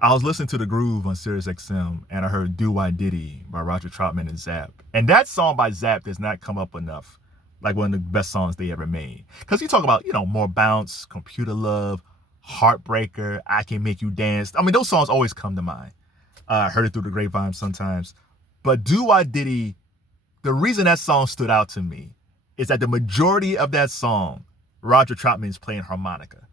I was listening to The Groove on Sirius XM, and I heard Doo Wa Ditty by Roger Troutman and Zapp. And that song by Zapp does not come up enough. Like one of the best songs they ever made. Because you talk about, more bounce, computer love, heartbreaker, I Can Make You Dance. I mean, those songs always come to mind. I heard it through the grapevine sometimes. But Doo Wa Ditty, the reason that song stood out to me is that the majority of that song, Roger Troutman is playing harmonica.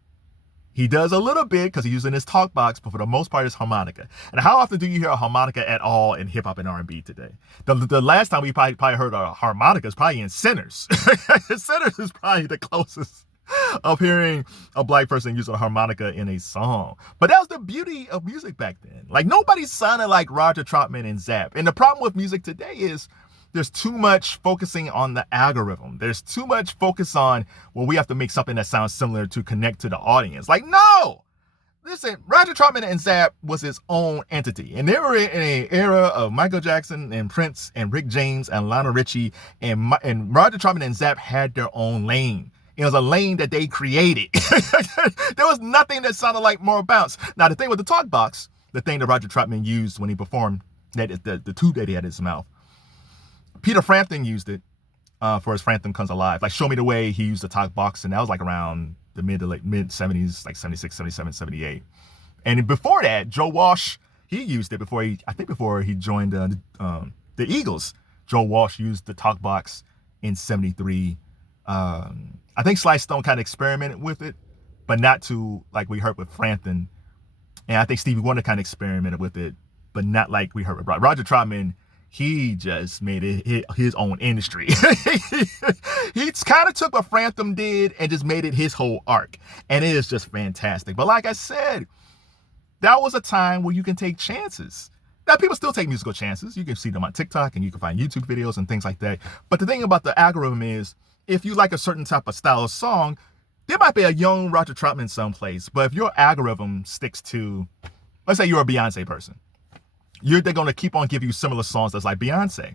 He does a little bit because he's using his talk box, but for the most part, it's harmonica. And how often do you hear a harmonica at all in hip hop and R&B today? The last time we probably heard a harmonica is probably in Sinners. Sinners is probably the closest of hearing a black person use a harmonica in a song. But that was the beauty of music back then. Like nobody sounded like Roger Troutman and Zapp. And the problem with music today is there's too much focusing on the algorithm. There's too much focus on, well, we have to make something that sounds similar to connect to the audience. Like, no! Listen, Roger Troutman and Zapp was his own entity. And they were in an era of Michael Jackson and Prince and Rick James and Lionel Richie. And Roger Troutman and Zapp had their own lane. It was a lane that they created. There was nothing that sounded like more bounce. Now, the thing with the talk box, the thing that Roger Troutman used when he performed, that is the tube that he had in his mouth, Peter Frampton used it for his Frampton Comes Alive. Like Show Me the Way, he used the talk box, and that was like around the mid 70s, like 76, 77, 78. And before that, Joe Walsh, he used it before he joined the Eagles. Joe Walsh used the talk box in 73. I think Sly Stone kind of experimented with it, but not to like we heard with Frampton. And I think Stevie Wonder kind of experimented with it, but not like we heard with Roger Troutman. He just made it his own industry. He kind of took what Frampton did and just made it his whole arc. And it is just fantastic. But like I said, that was a time where you can take chances. Now, people still take musical chances. You can see them on TikTok and you can find YouTube videos and things like that. But the thing about the algorithm is, if you like a certain type of style of song, there might be a young Roger Troutman someplace. But if your algorithm sticks to, let's say you're a Beyonce person, they're going to keep on giving you similar songs that's like Beyonce.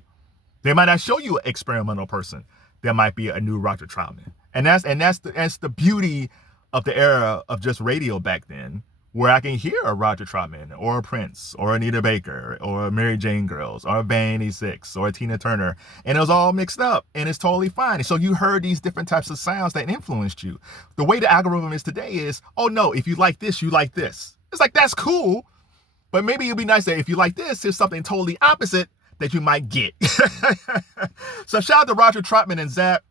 They might not show you an experimental person. There might be a new Roger Troutman. And that's the beauty of the era of just radio back then, where I can hear a Roger Troutman or a Prince or Anita Baker or a Mary Jane Girls or a Band 86 or a Tina Turner. And it was all mixed up and it's totally fine. And so you heard these different types of sounds that influenced you. The way the algorithm is today is, oh no, if you like this, you like this. It's like, that's cool. But maybe it'd be nice that if you like this, there's something totally opposite that you might get. So shout out to Roger Troutman and Zapp.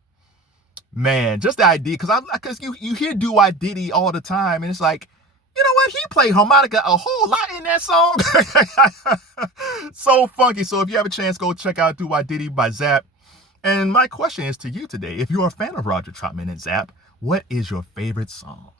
Man, just the idea, because you hear Doo Wa Ditty all the time, and it's like, you know what? He played harmonica a whole lot in that song. So funky. So if you have a chance, go check out Doo Wa Ditty by Zapp. And my question is to you today, if you're a fan of Roger Troutman and Zapp, what is your favorite song?